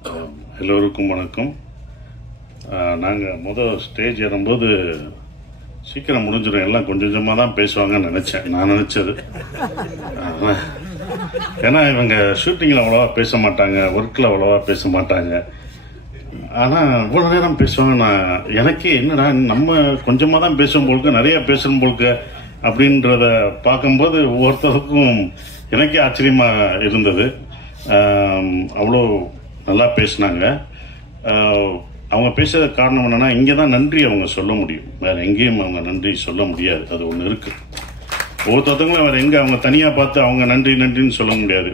எல்லோருக்கும் வணக்கம். நாங்கள் முதல் ஸ்டேஜ் ஏறும்போது சீக்கிரம் முடிஞ்சிடும், எல்லாம் கொஞ்சம் கொஞ்சமாக தான் பேசுவாங்கன்னு நினச்சேன். நான் நினச்சது ஏன்னா இவங்க ஷூட்டிங்கில் அவ்வளோவா பேச மாட்டாங்க, ஒர்க்கில் அவ்வளோவா பேச மாட்டாங்க. ஆனால் இவ்வளோ நேரம் பேசுவாங்க. நான் எனக்கே என்னடா நம்ம கொஞ்சமாக தான் பேசும் போலுக்கு, நிறைய பேசணும் போலுக்கு அப்படின்றத பார்க்கும்போது ஒவ்வொருத்தருக்கும் எனக்கே ஆச்சரியமாக இருந்தது. அவ்வளோ நல்லா பேசினாங்க. அவங்க பேசுறது காரணம் என்னன்னா, இங்கே தான் நன்றி அவங்க சொல்ல முடியும், வேற எங்கேயும் அவங்க நன்றி சொல்ல முடியாது. அது ஒன்று இருக்கு. ஒவ்வொருத்தவங்களும் வேற எங்கே அவங்க தனியாக பார்த்து அவங்க நன்றி நன்றின்னு சொல்ல முடியாது.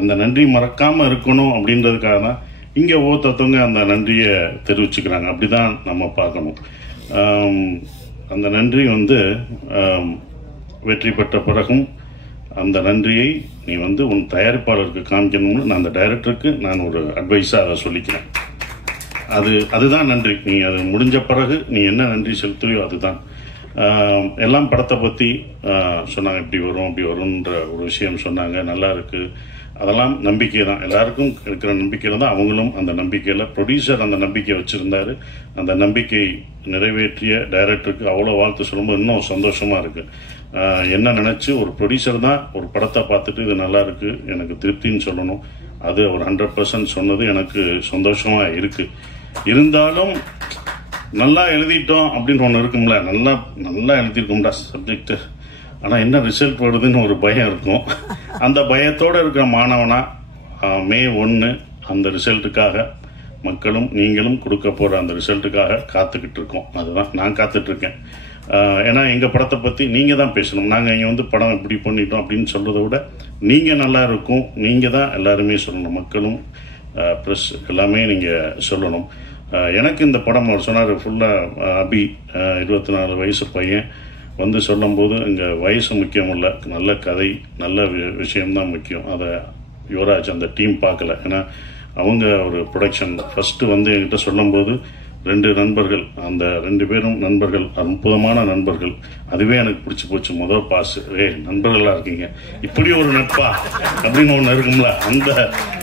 அந்த நன்றி மறக்காமல் இருக்கணும் அப்படின்றதுக்காக தான் இங்கே ஒவ்வொருத்தவங்க அந்த நன்றியை தெரிவிச்சுக்கிறாங்க. அப்படிதான் நம்ம பார்க்கணும். அந்த நன்றி வெற்றி பெற்ற பிறகும் அந்த நன்றியை நீ உன் தயாரிப்பாளருக்கு காமிக்கணும்னு நான் அந்த டைரக்டருக்கு நான் ஒரு அட்வைஸாக அதை சொல்லிக்கிறேன். அதுதான் நன்றி. நீ அது முடிஞ்ச பிறகு நீ என்ன நன்றி செலுத்துறியோ அதுதான். எல்லாம் படத்தை பற்றி சொன்னாங்க, இப்படி வரும் அப்படி வரும்ன்ற ஒரு விஷயம் சொன்னாங்க. நல்லா இருக்கு. அதெல்லாம் நம்பிக்கை தான், எல்லாருக்கும் இருக்கிற நம்பிக்கையில் தான் அவங்களும் அந்த நம்பிக்கையில், ப்ரொடியூசர் அந்த நம்பிக்கையை வச்சுருந்தாரு. அந்த நம்பிக்கை நிறைவேற்றிய டைரக்டருக்கு அவ்வளோ வாழ்த்து சொல்லும்போது இன்னும் சந்தோஷமாக இருக்குது. என்ன நினச்சி ஒரு ப்ரொடியூசர் தான் ஒரு படத்தை பார்த்துட்டு இது நல்லா இருக்குது எனக்கு திருப்தின்னு சொல்லணும். அது ஒரு 100% சொன்னது எனக்கு சந்தோஷமாக இருக்குது. இருந்தாலும் நல்லா எழுதிட்டோம் அப்படின்னு ஒன்று இருக்கும்ல, நல்லா எழுதியிருக்கோம்டா சப்ஜெக்டு, ஆனால் என்ன ரிசல்ட் வருதுன்னு ஒரு பயம் இருக்கும். அந்த பயத்தோடு இருக்கிற மாணவனா மே 1 அந்த ரிசல்ட்டுக்காக மக்களும் நீங்களும் கொடுக்க போகிற அந்த ரிசல்ட்டுக்காக காத்துக்கிட்டு இருக்கோம். அதுதான் நான் காத்துட்ருக்கேன். ஏன்னா எங்கள் படத்தை பற்றி நீங்கள் தான் பேசணும். நாங்கள் இங்கே படம் இப்படி பண்ணிட்டோம் அப்படின்னு சொல்கிறத விட நீங்கள் நல்லா இருக்கும், நீங்கள் தான் எல்லாருமே சொல்லணும். மக்களும் ப்ரெஸ் எல்லாமே நீங்கள் சொல்லணும். எனக்கு இந்த படம் அவர் சொன்னார் ஃபுல்லாக அபி 24 வயசு பையன் சொல்லும்போது இங்கே வயசு முக்கியம் இல்லை, நல்ல கதை நல்ல விஷயம்தான் முக்கியம். அதை யுவராஜ் அந்த டீம் பார்க்கல. ஏன்னா அவங்க ஒரு ப்ரொடக்ஷன் ஃபஸ்ட்டு என்கிட்ட சொல்லும்போது 2 நண்பர்கள், அந்த 2 பேரும் நண்பர்கள், அற்புதமான நண்பர்கள். அதுவே எனக்கு பிடிச்சி போச்சு. முதல் பாஸ், நண்பர்களாக இருக்கீங்க, இப்படி ஒரு நட்பா அப்படின்னு ஒன்று இருக்கும்ல, அந்த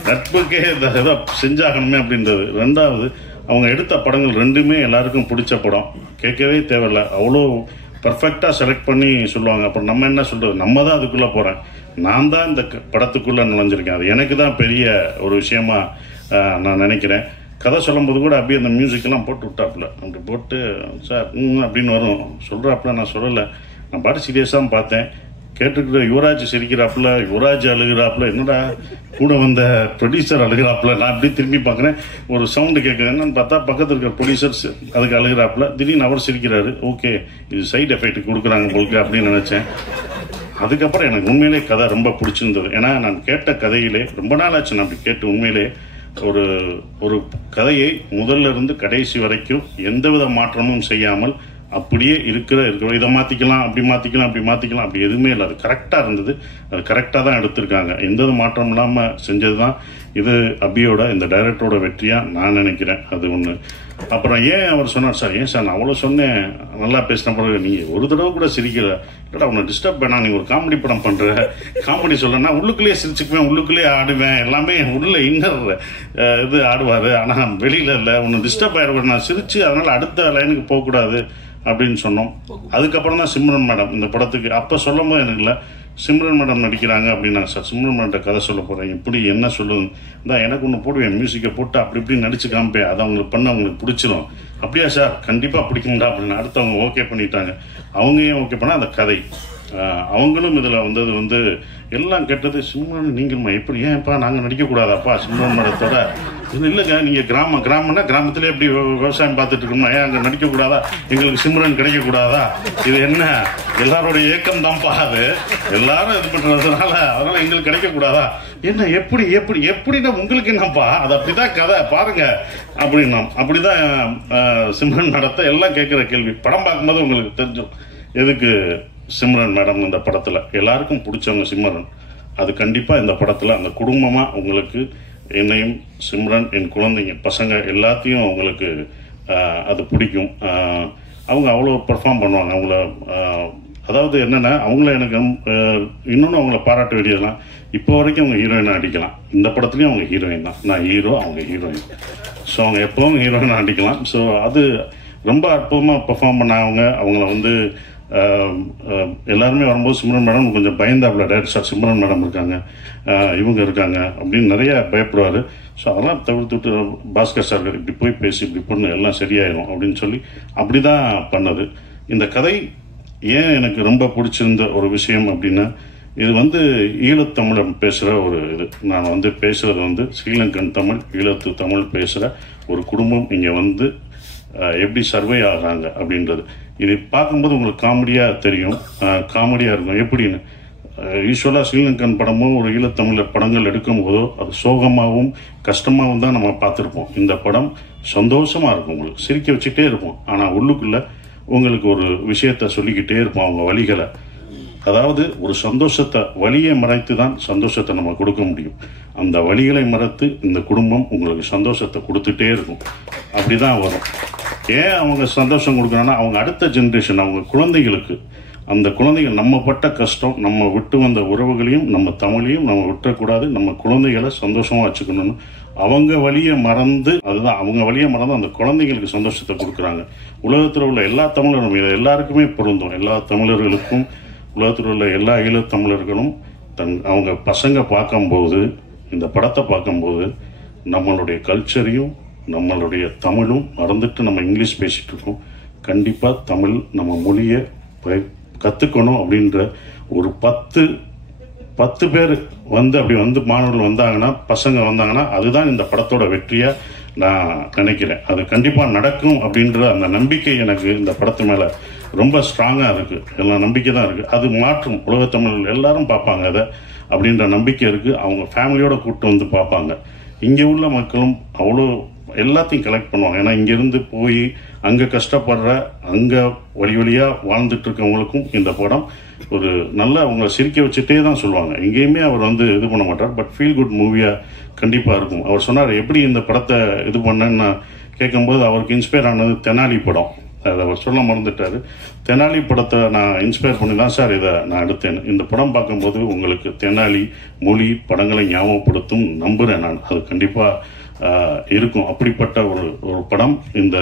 நட்புக்கே ஏதோ செஞ்சாகணுமே அப்படின்றது. 2வது அவங்க எடுத்த படங்கள் 2மே எல்லாருக்கும் பிடிச்ச படம், கேட்கவே தேவையில்லை, அவ்வளோ பர்ஃபெக்டாக செலக்ட் பண்ணி சொல்லுவாங்க. அப்புறம் நம்ம என்ன சொல்கிறது, நம்ம தான் அதுக்குள்ளே போகிறேன், நான் தான் இந்த படத்துக்குள்ளே நுழைஞ்சிருக்கேன். அது எனக்கு தான் பெரிய ஒரு விஷயமா நான் நினைக்கிறேன். கதை சொல்லும்போது கூட அப்படியே அந்த மியூசிக்கெல்லாம் போட்டு விட்டாப்புல, அப்படி போட்டு சார் அப்படின்னு வரும் சொல்கிறாப்புல. நான் சொல்லலை, நான் பாட்டு சீரியஸாக பார்த்தேன். கேட்டுக்கிட்ட யுவராஜ் சிரிக்கிறாப்புல, யுவராஜ் அழுகிறாப்புல, என்னடா கூட வந்த ப்ரொடியூசர் அழுகிறாப்புல. நான் அப்படி திரும்பி பார்க்குறேன், ஒரு சவுண்டு கேட்குது. என்னன்னு பார்த்தா பக்கத்தில் இருக்கிற ப்ரொடியூசர்ஸ் அதுக்கு அழுகிறாப்புல. திடீர்னு அவர் சிரிக்கிறாரு. ஓகே, இது சைடு எஃபெக்ட் கொடுக்குறாங்க உங்களுக்கு அப்படின்னு நினச்சேன். அதுக்கப்புறம் எனக்கு உண்மையிலே கதை ரொம்ப பிடிச்சிருந்தது. ஏன்னா நான் கேட்ட கதையிலே ரொம்ப நாள் ஆச்சு நான் அப்படி கேட்டு. உண்மையிலே ஒரு கதையை முதல்ல இருந்து கடைசி வரைக்கும் எந்தவித மாற்றமும் செய்யாமல் அப்படியே இருக்கிற இதை மாற்றிக்கலாம், அப்படி மாற்றிக்கலாம் அப்படி எதுவுமே இல்லை. அது கரெக்டாக இருந்தது. அது கரெக்டாக தான் எடுத்திருக்காங்க. எந்த மாற்றம் இல்லாமல் செஞ்சது தான் இது அபியோட, இந்த டைரக்டரோட வெற்றியாக நான் நினைக்கிறேன். அது ஒன்று. அப்புறம் ஏன் அவர் சொன்னார், சார் ஏன் சார் நான் அவ்வளோ சொன்னேன், நல்லா பேசின பிறகு நீங்கள் ஒரு தடவை கூட சிரிக்கல. இல்லைடா உன்னை டிஸ்டர்ப் பண்ணா, நீ ஒரு காமெடி படம் பண்ணுற, காமெடி சொல்லனா உள்ளுக்குள்ளேயே சிரிச்சுக்குவேன், உள்ளுக்குள்ளேயே ஆடுவேன், எல்லாமே உள்ள இன்னர் இது ஆடுவார், ஆனால் வெளியில் இல்லை, உன்னை டிஸ்டர்ப் ஆகிடுவேன், நான் சிரிச்சு அதனால் அடுத்த லைனுக்கு போகக்கூடாது அப்படின்னு சொன்னோம். அதுக்கப்புறம் தான் சிம்ரன் மேடம் இந்த படத்துக்கு அப்போ சொல்லும் போது எனக்கு இல்லை, சிம்ரன் மேடம் நடிக்கிறாங்க அப்படின்னா, சார் சிம்ரன் மேடம் கதை சொல்ல போகிறேன், இப்படி என்ன சொல்லுங்க தான் எனக்கு ஒன்று போடுவேன், மியூசிக்கை போட்டு அப்படி இப்படி நடிச்சு காமிப்பேன், அதை அவங்களுக்கு பண்ண அவங்களுக்கு பிடிச்சிடும். அப்படியா சார், கண்டிப்பாக பிடிக்கும்டா அப்படின்னு அடுத்தவங்க ஓகே பண்ணிட்டாங்க. அவங்க ஏன் ஓகே பண்ணால் அந்த கதை அவங்களும் இதில் வந்தது எல்லாம் கேட்டது. சிம்ரன் நீங்களுமா எப்படி, ஏன்ப்பா நாங்கள் நடிக்கக்கூடாதாப்பா சிம்ரன் மேடத்தோட? இது இல்லைங்க, நீங்கள் கிராமம்னா கிராமத்திலே எப்படி விவசாயம் பார்த்துட்டு இருக்கோம்னா ஏன் அங்கே நடிக்கக்கூடாதா, எங்களுக்கு சிம்ரன் கிடைக்கக்கூடாதா? இது என்ன எல்லாரோடைய ஏக்கம் தான்ப்பா, அது எல்லாரும் இது பண்ணுறதுனால அதனால் எங்களுக்கு கிடைக்கக்கூடாதா? என்ன எப்படி எப்படி எப்படின்னா உங்களுக்கு என்னப்பா, அது அப்படிதான் கதை பாருங்க அப்படின்னா. அப்படிதான் சிம்ரன் மேடத்தை எல்லாம் கேட்குற கேள்வி. படம் பார்க்கும்போது உங்களுக்கு தெரிஞ்சும் எதுக்கு சிம்ரன் மேடம் இந்த படத்தில் எல்லாருக்கும் பிடிச்சவங்க சிம்ரன். அது கண்டிப்பாக இந்த படத்தில் அந்த குடும்பமாக உங்களுக்கு என்னையும் சிம்ரன் என் குழந்தைங்க பசங்க எல்லாத்தையும் உங்களுக்கு அது பிடிக்கும். அவங்க அவ்வளோ பெர்ஃபார்ம் பண்ணுவாங்க. அவங்கள அதாவது என்னென்னா அவங்கள எனக்கு இன்னொன்று அவங்கள பாராட்ட வேண்டியதெல்லாம் இப்போ வரைக்கும் அவங்க ஹீரோயினாக அடிக்கலாம். இந்த படத்துலையும் அவங்க ஹீரோயின் தான், நான் ஹீரோ, அவங்க ஹீரோயின். ஸோ அவங்க எப்போவும் ஹீரோயினாக அடிக்கலாம். ஸோ அது ரொம்ப அற்புதமாக பெர்ஃபார்ம் பண்ணாங்க. அவங்கள வந்து எல்லாருமே வரும்போது சிம்ரன் மேடம் கொஞ்சம் பயந்தாப்புல, டைரக்டர் சிம்ரன் மேடம் இருக்காங்க, இவங்க இருக்காங்க அப்படின்னு நிறைய பயப்படுவார். ஸோ அதெல்லாம் தவிர்த்துட்டு பாஸ்கர் சார் இப்படி போய் பேசி இப்படி பொண்ணு எல்லாம் சரியாயிடும் அப்படின்னு சொல்லி அப்படி தான் பண்ணது. இந்த கதை ஏன் எனக்கு ரொம்ப பிடிச்சிருந்த ஒரு விஷயம் அப்படின்னா, இது வந்து ஈழத்தமிழ் பேசுகிற ஒரு இது. நான் வந்து பேசுகிறது வந்து ஸ்ரீலங்கன் தமிழ், ஈழத்து தமிழ் பேசுகிற ஒரு குடும்பம் இங்கே வந்து எப்படி சர்வே ஆகிறாங்க அப்படின்றது. இது பார்க்கும்போது உங்களுக்கு காமெடியாக தெரியும், காமெடியாக இருக்கும். எப்படின்னு யூஸ்வலாக ஸ்ரீலங்கன் படமோ ஒரு ஈழத்தமிழ் படங்கள் எடுக்கும்போதோ அது சோகமாகவும் கஷ்டமாகவும் தான் நம்ம பார்த்துருப்போம். இந்த படம் சந்தோஷமாக இருக்கும், உங்களுக்கு சிரிக்க வச்சுட்டே இருப்போம். ஆனால் உள்ளுக்குள்ளே உங்களுக்கு ஒரு விஷயத்த சொல்லிக்கிட்டே இருப்போம், அவங்க வழிகளை. அதாவது ஒரு சந்தோஷத்தை, வழியை மறைத்து தான் சந்தோஷத்தை நம்ம கொடுக்க முடியும். அந்த வழிகளை மறைத்து இந்த குடும்பம் உங்களுக்கு சந்தோஷத்தை கொடுத்துட்டே இருக்கும். அப்படிதான் வரும். ஏன் அவங்க சந்தோஷம் கொடுக்குறாங்கன்னா, அவங்க அடுத்த ஜென்ரேஷன், அவங்க குழந்தைகளுக்கு, அந்த குழந்தைகள் நம்ம பட்ட கஷ்டம், நம்ம விட்டு வந்த உறவுகளையும் நம்ம தமிழையும் நம்ம விட்டுறக்கூடாது, நம்ம குழந்தைகளை சந்தோஷமா வச்சுக்கணும்னு அவங்க வழியை மறந்து, அதுதான் அவங்க வழியை மறந்து அந்த குழந்தைகளுக்கு சந்தோஷத்தை கொடுக்குறாங்க. உலகத்தில் உள்ள எல்லா தமிழரும், இது எல்லாருக்குமே பொருந்தும். எல்லா தமிழர்களுக்கும், உலகத்தில் உள்ள எல்லா ஈழத்தமிழர்களும் அவங்க பசங்க பார்க்கும்போது, இந்த படத்தை பார்க்கும்போது நம்மளுடைய கல்ச்சரையும் நம்மளுடைய தமிழும் மறந்துட்டு நம்ம இங்கிலீஷ் பேசிட்டு இருக்கோம். கண்டிப்பாக தமிழ் நம்ம மொழியை கற்றுக்கணும் அப்படின்ற ஒரு 10 பேர் வந்து அப்படி வந்து மாணவர்கள் வந்தாங்கன்னா, பசங்க வந்தாங்கன்னா, அதுதான் இந்த படத்தோட வெற்றியாக நான் நினைக்கிறேன். அது கண்டிப்பாக நடக்கும் அப்படின்ற அந்த நம்பிக்கை எனக்கு இந்த படத்து மேலே ரொம்ப ஸ்ட்ராங்காக இருக்குது. எல்லாம் நம்பிக்கை தான் இருக்குது. அது மாற்றும், உலகத்தமிழ் எல்லாரும் பார்ப்பாங்க அதை அப்படின்ற நம்பிக்கை இருக்குது. அவங்க ஃபேமிலியோட கூப்பிட்டு வந்து பார்ப்பாங்க. இங்கே உள்ள மக்களும் அவ்வளோ எல்லாத்தையும் கலெக்ட் பண்ணுவாங்க. ஏன்னா இங்கேருந்து போய் அங்கே கஷ்டப்படுற, அங்கே வழியாக வாழ்ந்துட்டு இருக்கவங்களுக்கும் இந்த படம் ஒரு நல்ல அவங்களை சிரிக்க வச்சுட்டே தான் சொல்லுவாங்க. எங்கேயுமே அவர் வந்து இது பண்ண மாட்டார், பட் ஃபீல் குட் மூவியாக கண்டிப்பாக இருக்கும். அவர் சொன்னார் எப்படி இந்த படத்தை இது பண்ணேன்னு நான் கேட்கும்போது, அவருக்கு இன்ஸ்பயர் ஆனது தெனாலி படம். அதை அவர் சொல்ல மறந்துட்டார். தெனாலி படத்தை நான் இன்ஸ்பயர் பண்ணி தான் சார் இதை நான் எடுத்தேன். இந்த படம் பார்க்கும்போது உங்களுக்கு தெனாலி மொழி படங்களை ஞாபகப்படுத்தும் நம்புகிறேன் நான். அது கண்டிப்பாக இருக்கும். அப்படிப்பட்ட ஒரு படம் இந்த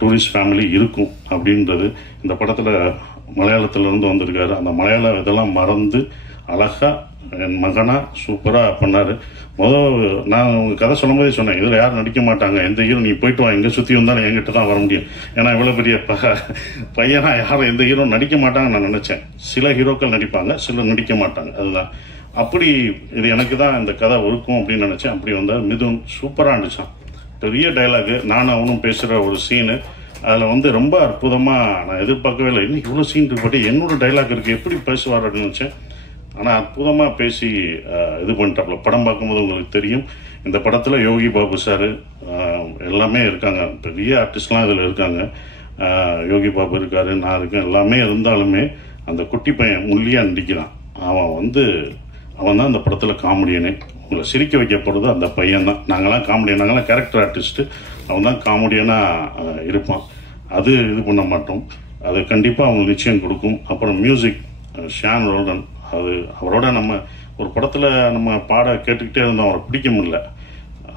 டூரிஸ்ட் ஃபேமிலி இருக்கும் அப்படின்றது. இந்த படத்தில் மலையாளத்திலிருந்து வந்திருக்காரு. அந்த மலையாள இதெல்லாம் மறந்து அழகாக என் மகனா சூப்பராக பண்ணார். நான் உங்கள் கதை சொல்லும் போதே சொன்னேன், இதில் யாரும் நடிக்க மாட்டாங்க, எந்த ஹீரோ நீ போயிட்டு வா, எங்கே சுற்றி வந்தாலும் என்கிட்ட தான் வர முடியும். ஏன்னா இவ்வளோ பெரிய பையனா யாரும் எந்த ஹீரோ நடிக்க மாட்டாங்கன்னு நான் நினச்சேன். சில ஹீரோக்கள் நடிப்பாங்க, சிலர் நடிக்க மாட்டாங்க. அதுதான் அப்படி. இது எனக்கு தான் இந்த கதை இருக்கும் அப்படின்னு நினச்சேன். அப்படி வந்தால் மிதுன் சூப்பராக இருந்துச்சான். பெரிய டைலாகு, நானும் அவனும் பேசுகிற ஒரு சீனு, அதில் வந்து ரொம்ப அற்புதமாக நான் எதிர்பார்க்கவே இல்லை. இன்னும் இவ்வளோ சீன் இருப்பட்டு என்னோட டைலாக் இருக்குது, எப்படி பேசுவார் அப்படின்னு நினச்சேன். ஆனால் அற்புதமாக பேசி இது பண்ணிட்டாப்புல. படம் பார்க்கும்போது உங்களுக்கு தெரியும். இந்த படத்தில் யோகி பாபு சார் எல்லாமே இருக்காங்க, பெரிய ஆர்டிஸ்ட்லாம் இதில் இருக்காங்க. யோகி பாபு இருக்கார், நான் இருக்கேன். எல்லாமே இருந்தாலுமே அந்த குட்டி பையன் முள்ளியாக நடிக்கிறான். அவன் தான் இந்த படத்தில் காமெடியனே. உங்களை சிரிக்க வைக்க போகிறது அந்த பையன் தான். நாங்களாம் காமெடியன், நாங்களாம் கேரக்டர் ஆர்டிஸ்ட்டு. அவன் தான் காமெடியனாக இருப்பான். அது இது பண்ண மாட்டோம். அது கண்டிப்பாக அவங்களுக்கு நிச்சயம் கொடுக்கும். அப்புறம் மியூசிக் ஷான் ரோல்டன், அது அவரோட நம்ம ஒரு படத்தில் நம்ம பாட கேட்டுக்கிட்டே இருந்தோம். அவரை பிடிக்க முடியல.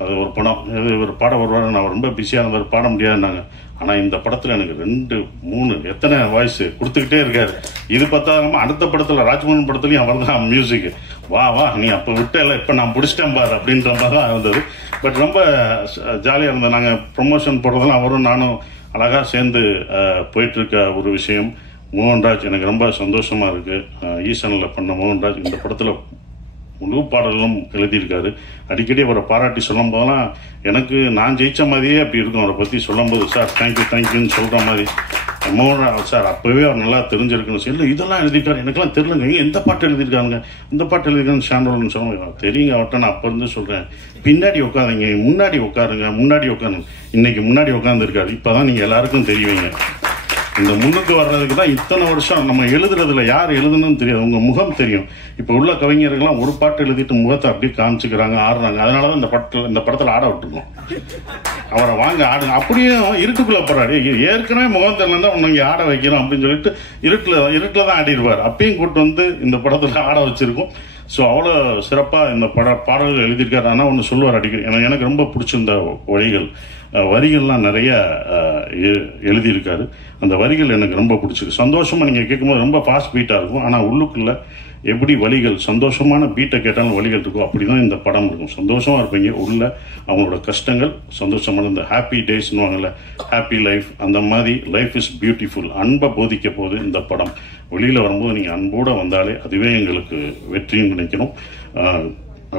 அது ஒரு படம், ஒரு பாட வருவார், நான் ரொம்ப பிஸியாக இருந்தார், பாட முடியாதுன்னாங்க. ஆனால் இந்த படத்தில் எனக்கு 2, 3 எத்தனை வாய்ஸ் கொடுத்துக்கிட்டே இருக்காரு. இது பார்த்தாலும் அடுத்த படத்தில் ராஜ்மோகன் படத்துலையும் அவர் தான் மியூசிக். வா நீ அப்போ விட்டல, இப்போ நான் பிடிச்சிட்டேன் பாரு அப்படின்ற மாதிரி தான் இருந்தது. பட் ரொம்ப ஜாலியாக இருந்தது. நாங்கள் ப்ரொமோஷன் போடுறதெல்லாம் அவரும் நானும் அழகாக சேர்ந்து போயிட்டுருக்க ஒரு விஷயம். மோகன்ராஜ் எனக்கு ரொம்ப சந்தோஷமாக இருக்குது. ஈசனில் பண்ண மோகன்ராஜ் இந்த படத்தில் முழு பாடலும் எழுதியிருக்காரு. அடிக்கடி அவரை பாராட்டி சொல்லும் போதெல்லாம் எனக்கு நான் ஜெயிச்ச மாதிரியே அப்படி இருக்கும். அவரை பற்றி சொல்லும் போது, சார் தேங்க்யூன்னு சொல்கிற மாதிரி. மோகன்ராஜ் சார் அப்போவே அவர் நல்லா தெரிஞ்சிருக்குன்னு சொல்லி இதெல்லாம் எழுதியிருக்காரு, எனக்கெல்லாம் தெரியலங்க, எந்த பாட்டு எழுதியிருக்காங்க, இந்த பாட்டு எழுதியிருக்காங்க ஷாண்டோல்னு சொல்லுவாங்க. தெரியுங்க அவர்கிட்ட, நான் அப்போ இருந்து சொல்கிறேன், பின்னாடி உட்காருங்க, முன்னாடி உட்காருங்க. இன்னைக்கு முன்னாடி உட்காந்துருக்காரு. இப்போ தான் நீங்கள் எல்லாருக்கும் தெரியுவீங்க. இந்த முன்னுக்கு வர்றதுக்கு தான் இத்தனை வருஷம் நம்ம எழுதுறதுல யார் எழுதுன்னு தெரியாது, உங்க முகம் தெரியும். இப்போ உள்ள கவிஞர்கள்லாம் ஒரு பாட்டு எழுதிட்டு முகத்தை அப்படியே காமிச்சுக்கிறாங்க, ஆடுறாங்க. அதனாலதான் இந்த படத்துல ஆட விட்டுருக்கோம். அவரை வாங்க ஆடுங்க. அப்படியும் இருட்டுக்குள்ளே போகிறாரு, ஏற்கனவே முகம் தெரியல தான் இங்கே ஆட வைக்கிறோம் அப்படின்னு சொல்லிட்டு இருட்டில் தான் ஆடிடுவார். அப்பயும் கூப்பிட்டு வந்து இந்த படத்தில் ஆட வச்சுருக்கோம். ஸோ அவ்வளோ சிறப்பாக இந்த பாடல்கள் எழுதியிருக்காரு. ஆனால் ஒன்று சொல்லுவார் அடிக்கடி, எனக்கு ரொம்ப பிடிச்சிருந்த வரிகள்லாம் நிறைய எழுதியிருக்காரு. அந்த வரிகள் எனக்கு ரொம்ப பிடிச்சிருக்கு. சந்தோஷமாக நீங்கள் கேட்கும்போது ரொம்ப ஃபாஸ்ட் பீட்டாக இருக்கும், ஆனால் உள்ளுக்குள்ளே எப்படி வலிகள், சந்தோஷமான பீட்டை கேட்டாலும் வலிகள் இருக்கும், அப்படி தான் இந்த படம் இருக்கும். சந்தோஷமாக இருப்பீங்க. உள்ள அவங்களோட கஷ்டங்கள், சந்தோஷமான இந்த ஹாப்பி டேஸ்னுவாங்கல்ல, ஹாப்பி லைஃப், அந்த மாதிரி லைஃப் இஸ் பியூட்டிஃபுல், அன்பை போதிக்க போது இந்த படம். வெளியில் வரும்போது நீங்கள் அன்போடு வந்தாலே அதுவே எங்களுக்கு வெற்றின்னு நினைக்கணும்.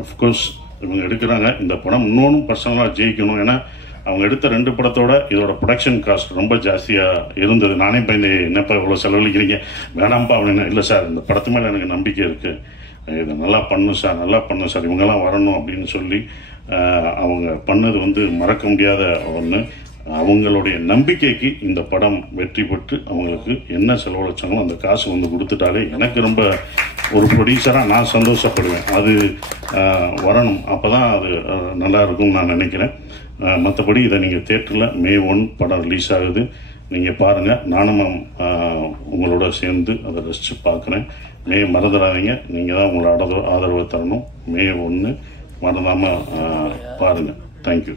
அஃப்கோர்ஸ் இவங்க எடுக்கிறாங்க இந்த படம் இன்னொன்றும் பர்சனலாக ஜெயிக்கணும். ஏன்னா அவங்க எடுத்த 2 படத்தோட இதோட ப்ரொடக்ஷன் காஸ்ட் ரொம்ப ஜாஸ்தியாக இருந்தது. நானே பயந்து, என்னப்பா இவ்வளோ செலவழிக்கிறீங்க, வேணாம்ப்பா அப்படின்னு. இல்லை சார், இந்த படத்து மேலே எனக்கு நம்பிக்கை இருக்குது, இதை நல்லா பண்ணும் சார், நல்லா பண்ணும் சார், இவங்கெல்லாம் வரணும் அப்படின்னு சொல்லி அவங்க பண்ணது வந்து மறக்க முடியாத ஒன்று. அவங்களுடைய நம்பிக்கைக்கு இந்த படம் வெற்றி பெற்று அவங்களுக்கு என்ன செலவழிச்சாங்களோ அந்த காசு வந்து கொடுத்துட்டாலே எனக்கு ரொம்ப ஒரு ப்ரொடியூசராக நான் சந்தோஷப்படுவேன். அது வரணும், அப்போ தான் அது நல்லா இருக்கும்னு நான் நினைக்கிறேன். மற்றபடி இதை நீங்கள் தேட்டரில் May 1 படம் ரிலீஸ் ஆகுது, நீங்கள் பாருங்கள். நானும் உங்களோட சேர்ந்து அதை ரசித்து பார்க்குறேன். மறந்துடாதீங்க, நீங்கள் தான் உங்களோட ஆதரவை தரணும். May 1 மறந்தாமல் பாருங்கள். தேங்க்யூ.